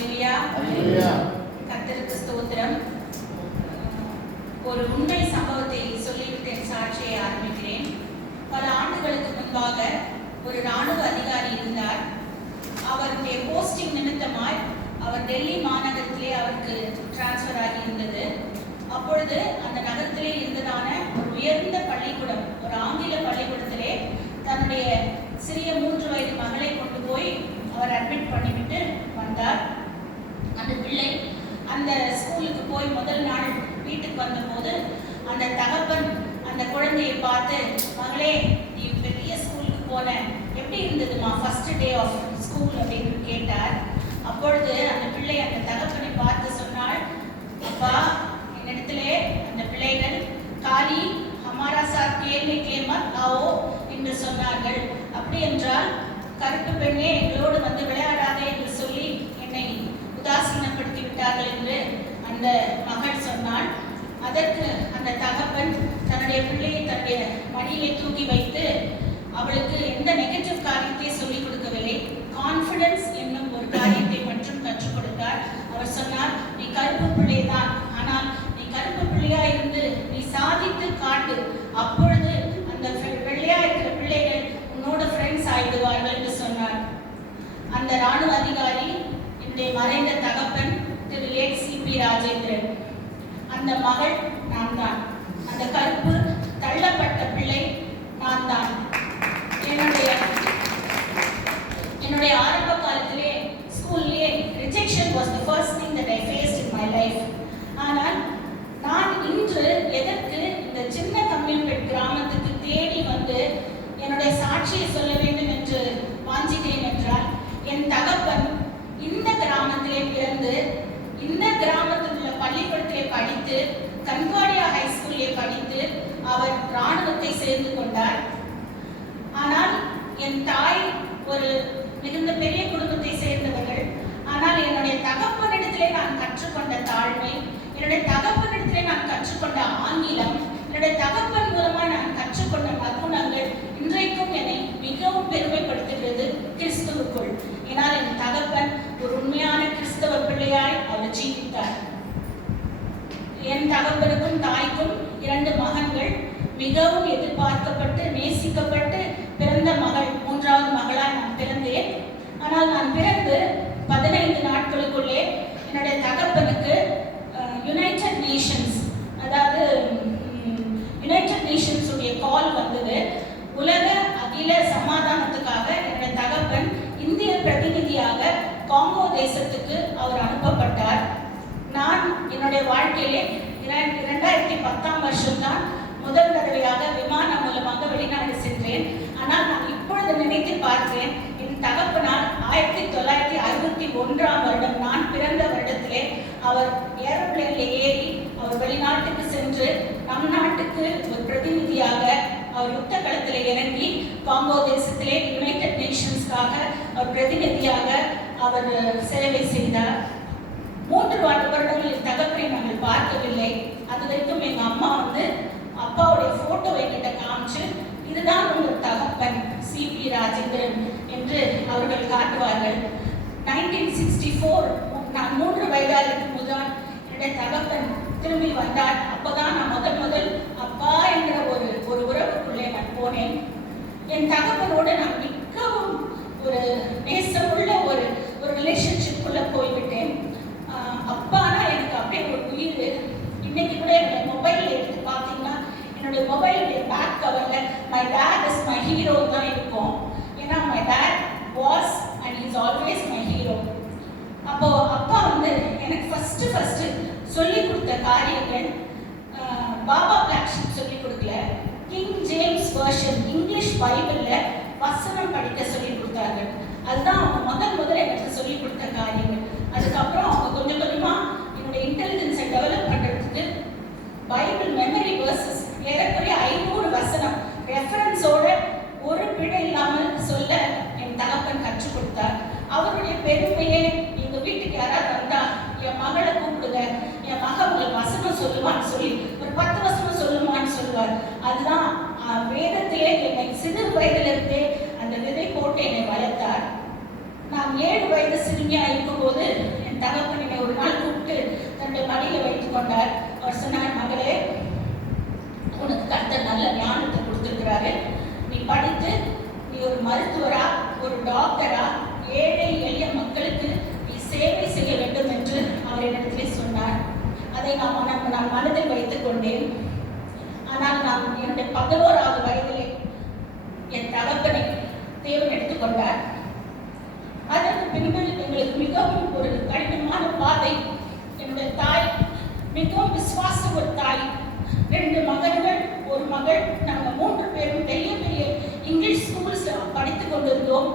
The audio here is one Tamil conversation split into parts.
அல்லேலூயா. கர்த்தருக்கு ஸ்தோத்திரம். ஒரு உண்மை சம்பவத்தை சொல்லிவிட்டு என் சாட்சியை ஆரம்பிக்கிறேன். பல ஆண்டுகளுக்கு முன்பாக ஒரு ராணுவ அதிகாரி இருந்தார். அவருடைய போஸ்டிங் நிமித்தமாய் அவர் டெல்லி மாநகரத்திலே அவருக்கு டிரான்ஸ்ஃபர் ஆகி இருந்தது. அப்பொழுது அந்த நகரத்திலே இருந்ததான ஒரு உயர்ந்த பள்ளிக்கூடம், ஒரு ஆங்கில பள்ளிக்கூடத்திலே தன்னுடைய சிறிய 3 வயது மகளை கொண்டு போய் அவர் அட்மிட் பண்ணிவிட்டு வந்தார். அந்த பிள்ளை அந்த ஸ்கூலுக்கு போய் முதல் நாள் வீட்டுக்கு வந்தபோது அந்த தகப்பன் அந்த குழந்தையை பார்த்து, மகளே நீ பெரிய ஸ்கூலுக்கு போன, எப்படி இருந்ததுமா ஃபர்ஸ்ட் டே ஆஃப் ஸ்கூல் அப்படின்னு கேட்டார். அப்பொழுது அந்த பிள்ளை அந்த தகப்பனை பார்த்து சொன்னாள், அப்பா என்னிடத்திலே அந்த பிள்ளைகள் காலி ஹமாரா சாத் கேள்வி கேமத் ஆவோ என்று சொன்னார்கள். அப்படி என்றால் கருப்பு பெண்ணே எங்களோடு வந்து விளையாடாதே என்று சொல்லி என்னை உதாசீனப்படுத்தி விட்டார்கள் என்று அந்த மகள் சொன்னாள். அதற்கு அந்த தகப்பன் தன்னுடைய பிள்ளையை தன்னுடைய மடியிலே தூக்கி வைத்து அவளுக்கு எந்த நெகட்டிவ் காரியத்தை சொல்லிக் கொடுக்கவில்லை, கான்ஃபிடன்ஸ் என்னும் ஒரு காரியத்தை மட்டும் கற்றுக் கொடுத்தார். அவர் சொன்னார், நீ கருப்பு பிள்ளை தான், ஆனால் நீ கருப்பு பிள்ளையா இருந்து நீ சாதித்து காட்டு, அப்பொழுது அந்த வெள்ளையா இருக்கிற பிள்ளைகள் உன்னோட ஃப்ரெண்ட்ஸ் ஆயிடுவார்கள் என்று சொன்னார். அந்த ராணுவ அதிகாரி என்னுடைய மறைந்த தகப்பன் திரு சி.பி. ராஜேந்திரன். அந்த மகள் நான் தான். அந்த கருப்பு தள்ளப்பட்ட பிள்ளை நான் தான். என்னுடைய ஆரம்ப காலத்திலே ஸ்கூல்லே rejection was the first thing that I faced in my life. ஆனால் நான் இன்று எதற்கு இந்த சின்ன கம்யூனிபேட் கிராமத்துக்கு தேடி வந்து என்னுடைய சாட்சியை சொல்ல வேண்டும் என்று வாஞ்சிட்டேன் என்றால், என் தகப்பன் இந்த கிராமத்திலே பிறந்து இந்த கிராமத்தில் உள்ள பள்ளிக்கூடத்திலே படித்து கன்கார்டியா ஹைஸ்கூலிலே படித்து அவர் இராணுவத்தை சேர்ந்து கொண்டார். ஆனால் என் தாய் ஒரு மிகுந்த பெரிய குடும்பத்தை சேர்ந்தவர்கள். ஆனால் என்னுடைய தகப்பனிடத்திலே நான் கற்றுக்கொண்ட தாழ்மை, என்னுடைய தகப்பனிடத்திலே நான் கற்றுக்கொண்ட ஆங்கிலம், என்னுடைய தகப்பன் மூலமாக நான் கற்றுக்கொண்ட நற்குணங்கள் இன்றைக்கும் என்னை மிகவும் பெருமைப்படுத்துகிறது கிறிஸ்துவுக்குள். ஏனால் என் தகப்பன் ஒரு உண்மையான கிறிஸ்தவ பிள்ளையாய் அவர் ஜீவித்தார். என் தகப்பனுக்கும் தாய்க்கும் 2 மகன்கள், மிகவும் எதிர்பார்க்கப்பட்டு நேசிக்கப்பட்டு பிறந்த மகள், 3வது மகளாய் நான் பிறந்தேன். ஆனால் நான் பிறந்து 15 நாட்களுக்குள்ளே என்னுடைய தகப்பனுக்கு யுனைடெட் நேஷன்ஸ், அதாவது யுனைடெட் நேஷன்ஸ் உடைய கால் வந்தது. உலக அகில சமாதானத்துக்காக என்னுடைய தகப்பன் இந்திய பிரதிநிதியாக காங்கோ தேசத்துக்கு அவர் அனுப்பப்பட்டார். நான் என்னுடைய வாழ்க்கையிலே 2010ஆம் வருஷம்தான் முதல் தடவையாக விமானம் மூலமாக வெளிநாடு சென்றேன். ஆனால் நான் இப்பொழுது நினைத்து பார்க்கிறேன், என் தகப்பனால் 1961ஆம் வருடம் நான் பிறந்த வருடத்திலே அவர் ஏரோப்ளேன்ல ஏறி அவர் வெளிநாட்டுக்கு சென்று நம் நாட்டுக்கு ஒரு பிரதிநிதியாக அவர் யுத்த களத்தில் இறங்கி காங்கோ தேசத்திலே யுனைடெட் நேஷன்ஸ்க்காக அவர் பிரதிநிதியாக அவர் சேவை செய்தார். 3 வருடங்கள் என் தகப்பனை நாங்கள் பார்க்கவில்லை. அது வரைக்கும் எங்க அம்மா வந்து அப்பாவுடைய போட்டோ என்கிட்ட காமிச்சு, இதுதான் உங்கள் தகப்பன் சி.பி. ராஜேந்திரன் என்று அவர்கள் காட்டுவார்கள். 1964 நான் 3 வயதாக இருக்கும் போதுதான் என்னுடைய தகப்பன் திரும்பி வந்தார். அப்போதான் நான் முதல் அப்பா என்கிற ஒரு உறவுக்குள்ளே நான் போனேன். என் தகப்பனோடு நான் மிகவும் ஒரு நேசமுள்ள ஒரு ரிலேஷன்ஷிப்புக்குள்ள போய்விட்டேன். அப்பானா எனக்கு அப்படியே ஒரு உயிர். இன்னைக்கு கூட என்னுடைய மொபைல் எடுத்து பார்த்தீங்கன்னா என்னுடைய மொபைலுடைய பேக் கவர்ல my dad is my hero தான் இருக்கும். ஏன்னா my dad was and is always my hero. அப்போ அப்பா வந்து எனக்கு ஃபர்ஸ்ட் சொல்லி கொடுத்த காரியங்கள், பாபா பிளாக் ஷீப் சொல்லி கொடுக்கல, கிங் ஜேம்ஸ் வெர்ஷன் இங்கிலீஷ் பைபிள்ல வசனம் படிக்க சொல்லி கொடுத்தார்கள். அதுதான் அவங்க முதல்ல எனக்கு சொல்லி கொடுத்த காரியங்கள். அதுக்கப்புறம் அவங்க கொஞ்சம் கொஞ்சமா என்னுடைய இன்டெலிஜென்ஸை டெவலப் பண்றதுக்கு பைபிள் மெமரி வேர்சஸ் ஏறக்குறைய 500 வசனம் ரெஃபரன்ஸோட ஒரு பிழை இல்லாமல் சொல்ல என் தகப்பன் கற்றுக் கொடுத்தார். அவருடைய பெருமையே, எங்க வீட்டுக்கு யாராவது வந்தா என் மகளை கூப்பிடுங்க, என் மக உங்களுக்கு வசனம் சொல்லுவான்னு சொல்லி ஒரு 10 வசனம் சொல்லுவான்னு சொல்லுவார். அதுதான் வேதத்திலே என்னை சிறு வயதிலிருந்தே அந்த விதை போட்டு என்னை வளர்த்தார். நான் 7 வயது சிறுமியா இருக்கும்போது என் என் தகப்பனை ஒரு நாள் கூப்பிட்டு தன்னுடைய மடியில் வைத்துக் கொண்டார். அவர் சொன்னார், மகளே, உனக்கு கர்த்தர் நல்ல ஞானத்தை கொடுத்திருக்கிறாரு. நீ படித்து நீ ஒரு மருத்துவரா, ஒரு டாக்டரா, ஏழை எளிய மக்களுக்கு நீ சேவை செய்ய வேண்டும் என்று அவர் என்னிடத்திலே சொன்னார். அதை நான் மனதில் வைத்துக் கொண்டேன். ஆனால் நான் என்னுடைய 11வது வயதிலே என் தகப்பனை தேவன் எடுத்துக்கொண்டார். அதற்கு பின்பு எங்களுக்கு மிகவும் ஒரு கடினமான பாதை. என்னுடைய தாய் மிகவும் விசுவாச ஒரு தாய். 2 மகன்கள், ஒரு மகள். நாங்கள் 3 பேரும் பெரிய பெரிய இங்கிலீஷ் ஸ்கூல்ஸ் படித்துக் கொண்டிருந்தோம்.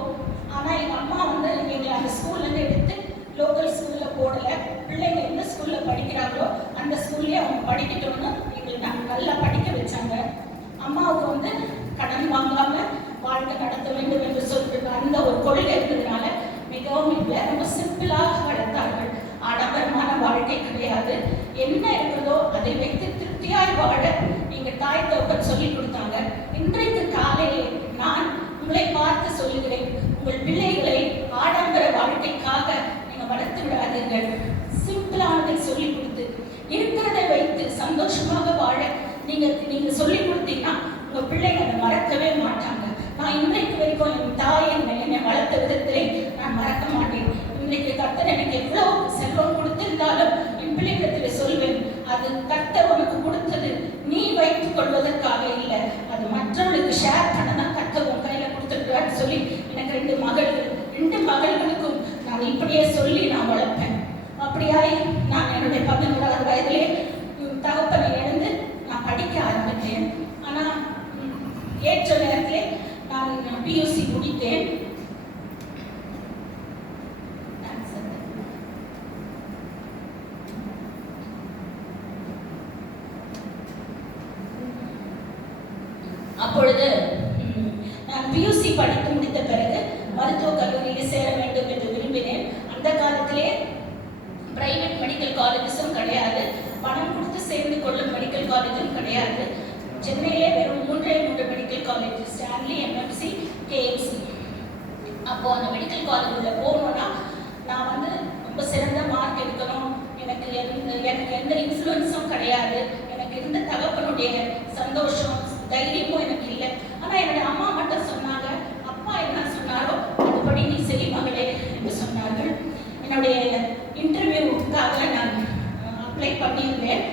ஆனால் எங்கள் அம்மா வந்து எங்களை அந்த ஸ்கூல்லேருந்து எடுத்து லோக்கல் ஸ்கூலில் போடலை. பிள்ளைங்க எந்த ஸ்கூலில் படிக்கிறாங்களோ அந்த ஸ்கூல்லேயே அவங்க படிக்கட்டும்னு எங்களை நாங்கள் நல்லா படிக்க வச்சாங்க. அம்மாவுக்கு வந்து கடன் வாங்காமல் வாழ்க்கை நடத்த வேண்டும் என்று சொல்லிட்டு அந்த ஒரு கொள்கை இருந்ததுனால மிகவும் இல்லை, ரொம்ப சிம்பிளாக வளர்த்தார்கள். ஆடம்பரமான வாழ்க்கை கிடையாது. என்ன இருக்கிறதோ அதை வைத்து திருப்தியாய் வாழ எங்கள் தாய் தகப்பன் சொல்லி கொடுத்தாங்க. இன்றைக்கு காலையிலே நான் உங்களை பார்த்து சொல்லுகிறேன், உங்கள் பிள்ளைகளை ஆடம்பர வாழ்க்கைக்காக நீங்கள் வளர்த்து விடாதீர்கள். சிம்பிளானதை சொல்லிக் கொடுத்து இருக்கிறதை வைத்து சந்தோஷமாக வாழ நீங்க சொல்லிக் கொடுத்தீங்கன்னா உங்க பிள்ளைங்க அதை மறக்கவே மாட்டாங்க. நான் இன்றைக்கு வரைக்கும் என் தாய் என்னை வளர்த்த விதத்திலே நான் மறக்க மாட்டேன். இன்றைக்கு கர்த்தர் எனக்கு எவ்வளவு செல்வம் கொடுத்திருந்தாலும் என் பிள்ளைகளிடத்தில் சொல்வேன், அது கர்த்தர் உனக்கு கொடுத்தது நீ வைத்துக் கொள்வதற்காக இல்லை, அது மற்றவர்களுக்கு ஷேர் பண்ண தான் கர்த்தர் உன் கையில கொடுத்துருக்கான்னு சொல்லி எனக்கு 2 மகள்கள், 2 மகள்களுக்கும் நான் இப்படியே சொல்லி நான் வளர்ப்பேன். அப்படியாய் நான் என்னுடைய 11வது வயதிலே தகப்பனை இழந்து நான் படிக்க ஆரம்பித்தேன். ஆனால் ஏற்ற நேரத்திலே நான் பியூசி முடித்தேன். அப்பொழுது நான் பியூசி படித்து முடித்த பிறகு மருத்துவக் கல்லூரியில் சேர வேண்டும் என்று விரும்பினேன். அந்த காலத்திலே பிரைவேட் மெடிக்கல் காலேஜஸும் கிடையாது, பணம் கொடுத்து சேர்ந்து கொள்ளும் மெடிக்கல் காலேஜும் கிடையாது. சென்னையிலே வெறும் 3 medical college, Stanley, MMC, KMC. அப்போ அந்த மெடிக்கல் காலேஜுள்ள போகணும்னா நான் வந்து ரொம்ப சிறந்த மார்க் எடுக்கணும். எனக்கு எந்த இன்ஃப்ளூயன்ஸும் கிடையாது. எனக்கு இருந்த தகப்பனுடைய சந்தோஷம் தைரியமும் எனக்கு இல்லை. ஆனால் என்னுடைய அம்மா மட்டும் சொன்னாங்க, அப்பா என்ன சொன்னாரோ அதுபடி நீ செய் மகளே என்று சொன்னார்கள். என்னுடைய இன்டர்வியூக்காக நான் அப்ளை பண்ணியிருந்தேன்.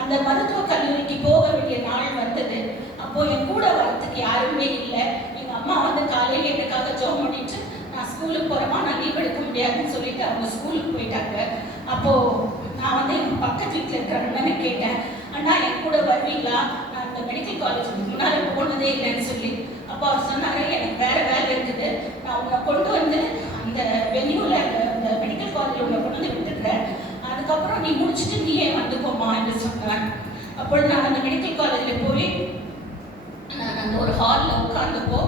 அந்த மருத்துவக் கல்லூரிக்கு போக வேண்டிய நாள் வந்தது. அப்போ என் கூட வரத்துக்கு யாருமே இல்லை. எங்கள் அம்மா வந்து காலையில் எனக்காக ஜோம் பண்ணிட்டு நான் ஸ்கூலுக்கு போகிறேமா, நான் லீவ் எடுக்க முடியாதுன்னு சொல்லிட்டு அவங்க ஸ்கூலுக்கு போயிட்டாங்க. அப்போது நான் வந்து எங்கள் பக்கத்து வீட்டில் இருக்கிற அண்ணனை கேட்டேன், அண்ணா என் கூட வருவீங்களா, நான் இந்த மெடிக்கல் காலேஜுக்கு முன்னால் போனதே இல்லைன்னு சொல்லி. அப்போ அவர் சொன்னாங்க, எனக்கு வேறு வேலை இருக்குது, நான் உன்னை கொண்டு வந்து அந்த வென்யூவில் அந்த மெடிக்கல் காலேஜில் உன்னை கொண்டு வந்து விட்டுடுறேன், அதுக்கப்புறம் நீ முடிச்சுட்டு நீயே வந்துக்கோமா என்று சொன்னார். அப்பொழுது நான் அந்த மெடிக்கல் காலேஜில் போய் நான் அந்த ஒரு ஹாலில் உட்கார்ந்தப்போ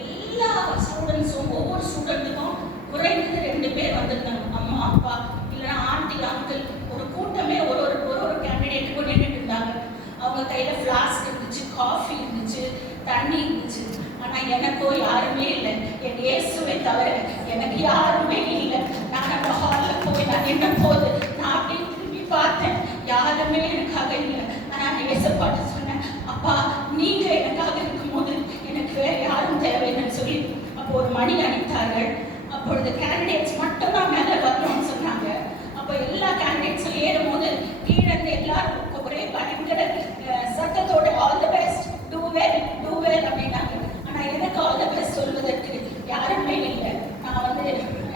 எல்லா ஸ்டூடெண்ட்ஸும் ஒவ்வொரு ஸ்டூடெண்ட்டுக்கும் குறைந்தது 2 பேர் வந்திருந்தாங்க. அம்மா, அப்பா, இல்லைன்னா ஆண்டி, அங்கிள். ஒரு கூட்டமே ஒரு கேண்டிடேட்டுக்கும் நின்றுட்டு இருந்தாங்க. அவங்க கையில் ஃப்ளாஸ்க் இருந்துச்சு, காஃபி இருந்துச்சு, தண்ணி இருந்துச்சு. ஆனால் எனக்கோ யாருமே இல்லை. என் இயேசுவை தவிர எனக்கு யாருமே இல்லை. நான் அந்த ஹாலில் போய் நான் நின்ற போது நான் அப்படியே திரும்பி பார்த்தேன், யாருமே எனக்காக இல்லை. ஆனால் இயேசுப்பாட்ட சொன்னேன், அப்பா நீங்கள் எனக்காக இருக்கும்போது எனக்கு வேறு யாரும் தேவைன்னு சொல்லி. அப்போ ஒரு மணி அடித்தார்கள். அப்பொழுது கேண்டிடேட்ஸ் மட்டும்தான் மேலே வரணும்னு சொன்னாங்க. அப்போ எல்லா கேண்டிடேட்ஸும் ஏறும் போது கீழே எல்லாரும் ஒரே பயங்கர சத்தத்தோட all the best, do well அப்படின்னாங்க. ஆனால் எனக்கு ஆல் தி பெஸ்ட் சொல்வதற்கு யாருமே இல்லை. நான் வந்து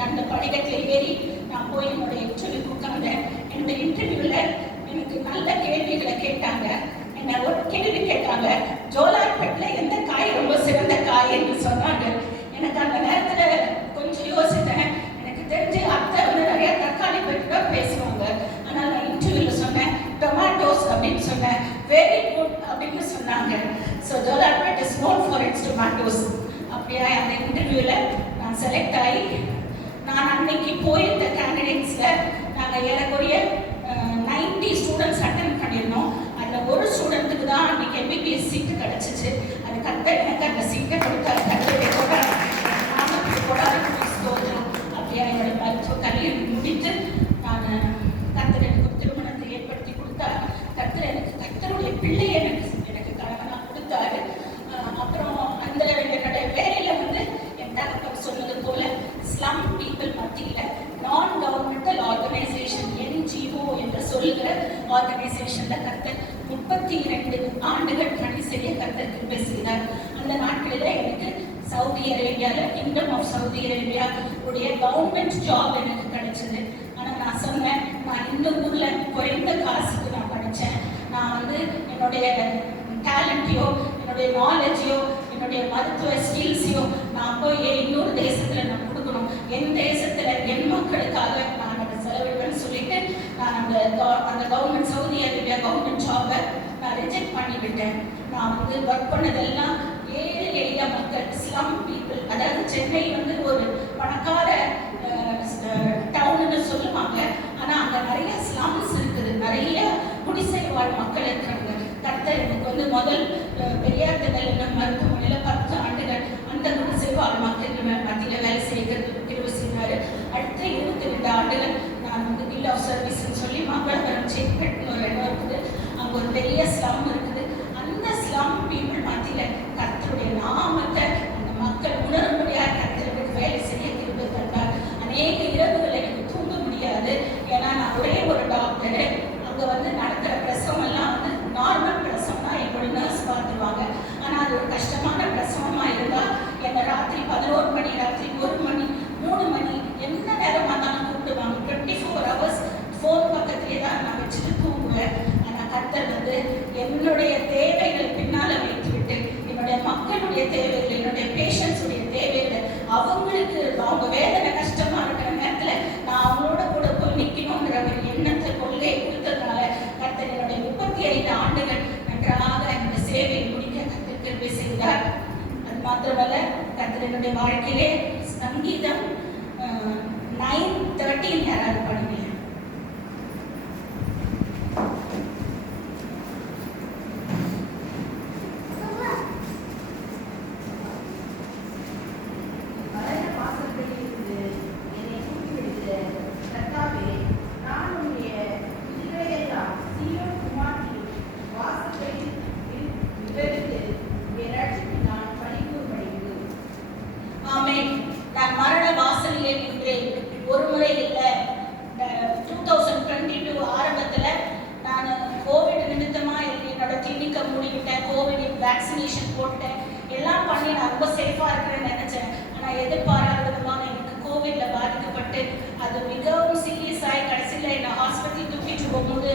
அந்த படிக்கட்டில் ஏறி நான் போய் என்னுடைய இன்டர்வியூ உட்கார்ந்தேன். என்னுடைய இன்டர்வியூவில் எனக்கு நல்ல கேள்விகளை கேட்டாங்க. என்ன ஒரு கேள்வி கேட்டாங்க, ஜோலார்பேட்டில் எந்த காய் ரொம்ப சிறந்த காய் என்று சொன்னாங்க. எனக்கு அந்த நேரத்தில் கொஞ்சம் யோசித்தேன். எனக்கு தெரிஞ்சு அத்தை வந்து நிறைய தக்காளி பற்றி தான் பேசுவாங்க. ஆனால் நான் இன்டர்வியூவில் சொன்னேன் டொமேட்டோஸ் அப்படின்னு சொன்னேன். வெரி குட் அப்படின்னு சொன்னாங்க. So Jolarpet is known for it's tomatoes. அப்படியா அந்த இன்டர்வியூவில் நான் செலக்ட் ஆகி நான் அன்னைக்கு போயிருந்த கேண்டிடேட்ஸில் நாங்கள் ஏறக்குறைய 90 ஸ்டூடெண்ட்ஸ் அட்டன் பண்ணியிருந்தோம். அதில் ஒரு ஸ்டூடெண்ட்டுக்கு தான் அன்றைக்கி எம்பிபிஎஸ் சீட்டு கிடச்சிச்சு. அது கரெக்டாக எனக்கு அந்த சீட்டை கொடுத்தாரு. கரெக்டாக கூட அப்படியே என்னுடைய மருத்துவ கல்வி முடித்து ஆர்கனைசேஷன்ல கர்த்தர் 32 ஆண்டுகள் பணி செய்ய கர்த்தர் கிருபை செய்தார். அந்த நாட்களில் எனக்கு சவுதி அரேபியாவில் கிங்டம் ஆஃப் சவுதி அரேபியா உடைய கவர்மெண்ட் ஜாப் எனக்கு கிடைச்சது. ஆனால் நான் சொன்னேன், நான் இந்த ஊர்ல குறைந்த காசுக்கு நான் படித்தேன். நான் வந்து என்னுடைய டேலண்ட்டையோ என்னுடைய நாலேஜையோ என்னுடைய மருத்துவ ஸ்கில்ஸையோ நான் போய் இன்னொரு தேசத்துல நான் கொடுக்கணும், என் தேசத்துல என் மக்களுக்காக நான் அதை செலவிடுவேன்னு சொல்லிட்டு நான் அந்த கவர்மெண்ட் சவுதி அரேபியா கவர்மெண்ட் ஜாபை நான் ரிஜெக்ட் பண்ணிவிட்டேன். நான் வந்து ஒர்க் பண்ணதெல்லாம் ஏழை எளிய மக்கள், ஸ்லம் பீப்புள். அதாவது சென்னை வந்து ஒரு பணக்கார டவுன்னு சொல்லுவாங்க, ஆனா அங்க நிறைய ஸ்லம்ஸ் இருக்குது, நிறைய குடிசை வாழ் மக்கள் இருக்கிறாங்க. கர்த்தர் எனக்கு வந்து முதல் பெரியார் திடல் மருத்துவமனையில 10 ஆண்டுகள் அந்த குடிசை வாழ் மக்கள் மத்தியில வேலை செய்கிறதுக்கு கிருபை செய்வாரு. அடுத்த 22 ஆண்டுகள் நான் வந்து பில் ஆஃப் சர்வீஸ்ன்னு சொல்லி மங்களபுரம் செக்பெட்னு ஒரு இடம் இருக்குது, அங்க ஒரு பெரிய ஸ்லம் இருக்குது. அந்த ஸ்லம் பீப்புள் மத்தியில கர்த்தருடைய நாமத்தை அந்த மக்கள் உணர முடியாத கர்த்தருக்கு வேலை செய்ய கிருபை தந்தார். அநேக இரவுகள் எனக்கு தூங்க முடியாது. ஏன்னா நான் ஒரே ஒரு டாக்டரு. அங்க வந்து நடக்கிற பிரசவம் எல்லாம் வந்து நார்மல் பிரசவம்னா என்னோட நர்ஸ் பார்த்துருவாங்க. ஆனா அது ஒரு கஷ்டமான பிரசவமா இருந்தா என்னை ராத்திரி 11 மணி, ராத்திரி 1 மணி, 3 மணி, எந்த நேரமா இருந்தாலும் கூப்பிடுவாங்க. 24 hours ஃபோன் பக்கத்திலே தான் நான் வச்சுட்டு தூங்குவேன். ஆனா கர்த்தர் வந்து என்னுடைய தேவைகள் பின்னால வைத்துவிட்டு என்னுடைய மக்களுடைய தேவைகள், என்னுடைய பேஷண்ட்ஸுடைய தேவைகள், அவங்களுக்கு அவங்க வேதனை கஷ்டமா இருக்கிற நேரத்துல நான் அவங்களோட கூட போய் நிற்கணுங்கிற ஒரு எண்ணத்தை கொள்கையை கொடுத்ததுனால கர்த்தர் என்னுடைய 35 ஆண்டுகள் நன்றாக என்னுடைய சேவையை முடிக்க கர்த்தர் கிருபை செய்தார். அது மாத்திரமல்ல, கர்த்தர் என்னுடைய வாழ்க்கையிலே சங்கீதம் 9:13 யாராவது படிங்க. நான் மரண வாசலிலே நின்றேன். ஒரு முறை இல்லை, 2022 ஆரம்பத்துல நான் கோவிட் நிமித்தமா என்னோட கிளினிக்கை மூடிவிட்டேன். கோவிட் வேக்சினேஷன் போட்டேன், எல்லாம் பண்ணி நான் ரொம்ப சேஃபா இருக்கிறேன்னு நினைச்சேன். ஆனா எதிர்பாராத விதமாக எனக்கு கோவிட்ல பாதிக்கப்பட்டு அது மிகவும் சீரியஸ் ஆகி கடைசியில் என்ன ஹாஸ்பிட்டல் தூக்கிட்டு போகும்போது,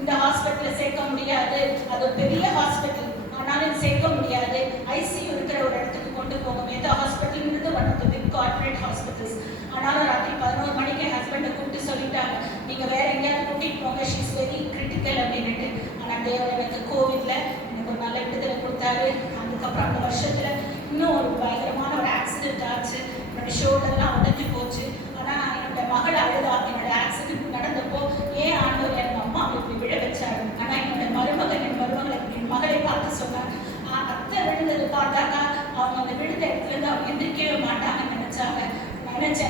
இந்த ஹாஸ்பிட்டல சேர்க்க முடியாது, அது பெரிய ஹாஸ்பிட்டல் ஆனாலும் சேர்க்க முடியாது, ஐசியூ இருக்கிற ஒரு இடத்துக்கு கொண்டு போகும். மேதா ஹாஸ்பிட்டல்ங்கிறது one of the big corporate hospitals. ஆனாலும் ராத்திரி 11 மணிக்கு ஹஸ்பண்டை கூப்பிட்டு சொல்லிட்டாங்க, நீங்க வேற எங்கேயாவது கூட்டிட்டு போங்க, ஷீஸ் வெரி கிரிட்டிக்கல் அப்படின்ட்டு. ஆனால் தேவர் எனக்கு கோவிட்ல எனக்கு ஒரு நல்ல விடுதலை கொடுத்தாரு. அதுக்கப்புறம் அந்த வருஷத்துல இன்னும் ஒரு பயங்கரமான ஒரு ஆக்சிடென்ட் ஆச்சு. என்னோட ஷோல்டர்லாம் உடஞ்சி போச்சு. ஆனால் என்னோட மகள் அழுதா, என்னோட ஆக்சிடென்ட் நடந்தப்போ ஏன் ஆண்டவர் என் அம்மா இப்படி விழ வச்சாரு. ஆனால் என்னோட என் மகளை பார்த்து சொன்னாங்க, அத்தை விழுந்தது பார்த்தாக்கா அவங்க அந்த விழுந்த இடத்துல இருந்து அவங்க எந்திரிக்கவே மாட்டாங்கன்னு நினைச்சேன்.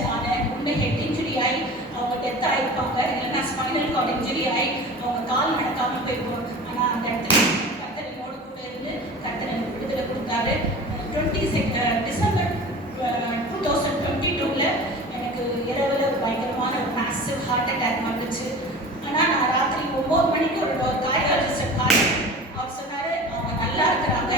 நான் உண்மை ஹெட் இன்ஜுரி ஆகி அவங்க டெத் ஆகிருப்பாங்க, இல்லைன்னா ஸ்பைனல் கார்டு இன்ஜுரி ஆகி அவங்க கால் நடக்காம போயிருப்போம். ஆனால் அந்த இடத்துல கர்த்தர் என்னோடு கூட இருந்து கர்த்தர் எனக்கு விடுதலை கொடுத்தாரு. டிசம்பர் 2022 எனக்கு இரவுல பயங்கரமான ஒரு மேசிவ் ஹார்ட் அட்டாக் வந்துச்சு. ஆனால் நான் ராத்திரி 9 மணிக்கு ஒரு கார்டியாலஜிஸ்ட் கால் அவர் சொன்னாரு, அவங்க நல்லா இருக்கிறாங்க,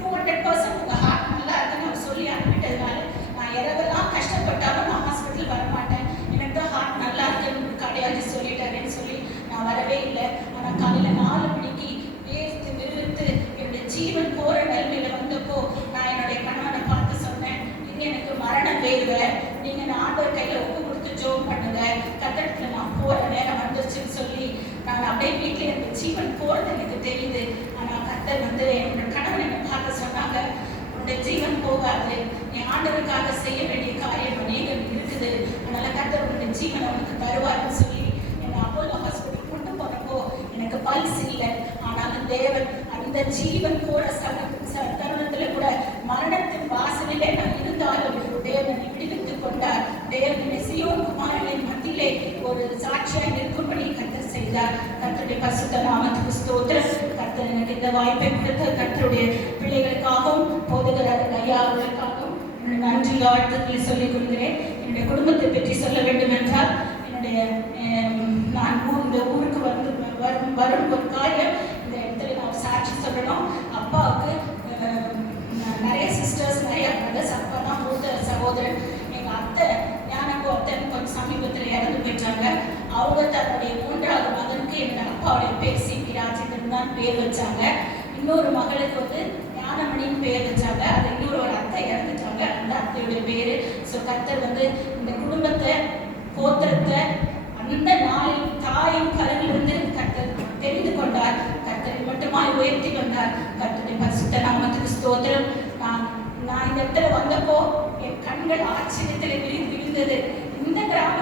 200% உங்க ஹார்ட் நல்லா இருக்குன்னு அவர் சொல்லி அனுப்பிட்டதுனால நான் இரவெல்லாம் கஷ்டப்பட்டாலும் நான் ஹாஸ்பிட்டல் வரமாட்டேன், எனக்கு தான் ஹார்ட் நல்லா இருக்குன்னு கார்டியாலஜிஸ்ட் சொல்லிட்டாருன்னு சொல்லி நான் வரவே இல்லை. ஆனால் காலையில் 4 மணிக்கு வேர்த்து விறுவிறுத்து என்னுடைய ஜீவன் போற நிலைமையில வந்தப்போ நான் என்னுடைய கணவனை பார்த்து சொன்னேன், இது எனக்கு மரண வேர்வை, நீங்க ஆண்டவர் கையில ஒப்பு கொடுத்து ஜோம் பண்ணுங்க, கட்டடத்துல நான் போற நேரம் வந்துருச்சுன்னு சொல்லி நான் அப்படியே வீட்டில் எனக்கு ஜீவன் போறது எனக்கு தெரியுது. ஆனால் கர்த்தர் வந்து என்னோட கணவன் என்னை பார்த்து சொன்னாங்க, உன்னுடைய ஜீவன் போகாது, நீ ஆண்டவருக்காக செய்ய வேண்டிய காரியம் அநேகம் இருக்குது, அதனால கர்த்தர் உன்னுடைய ஜீவனை அவனுக்கு தருவார்னு சொல்லி என்னை அப்போலோ ஹாஸ்பிட்டல் கொண்டு போனப்போ எனக்கு பல்ஸ் இல்லை. ஆனாலும் தேவன் அந்த ஜீவன் போற தருணத்துல கூட மரணத்தின் வாசலிலே நான் இருந்தாலும் தேவனை விடுவித்துக் கொண்டார். தேவனை சீயோன் குமாரனின் மத்தியிலே ஒரு சாட்சியாக இருக்கும்படி கர்த்தர் செய்தார். கர்த்தருடைய பரிசுத்த நாமத்துக்கு ஸ்தோத்திரம். கர்த்தர் எனக்கு இந்த வாய்ப்பை கொடுத்த கர்த்தருடைய பிள்ளைகளுக்காகவும் போதுகிறார் ஐயா அவர்களுக்காகவும் நன்றி வாழ்த்துக்களை சொல்லிக் கொள்கிறேன். என்னுடைய குடும்பத்தை பற்றி சொல்ல வேண்டும் என்றால், என்னுடைய நான் இந்த ஊருக்கு பாருங்க ஒரு காரியம் இந்த இடத்துல நான் சாட்சி சொல்லணும். அப்பாவுக்கு நிறைய சிஸ்டர்ஸ், நிறைய பிரதர்ஸ். அப்பா தான் மூத்த சகோதரன். எங்கள் அத்தை ஞானப்போ அத்தை கொஞ்சம் சமீபத்தில் இறந்து போயிட்டாங்க. அவங்க தன்னுடைய 3வது மகனுக்கு என்னோட அப்பாவுடைய பேர் சிபி ராஜேந்திரன் தான் பேர் வச்சாங்க. இன்னொரு மகளுக்கு வந்து ஞானமணின்னு பேர் வச்சாங்க. அது இன்னொரு ஒரு அத்தை இறந்துட்டாங்க, அந்த அத்தையுடைய பேரு. ஸோ கர்த்தர் வந்து இந்த குடும்பத்தை, கோத்திரத்தை அந்த நாளில் தாயின் கருவிலிருந்து கர்த்தர் தெரிந்து கொண்டார். கர்த்தரை மட்டுமாய் உயர்த்தி கொண்டார். கர்த்தருடைய பரிசுத்த நாமத்துக்கு ஸ்தோத்திரம். நான் இந்த இடத்துல வந்தப்போ என் கண்கள் ஆச்சரியத்தில் விழுந்தது. இந்த கிராம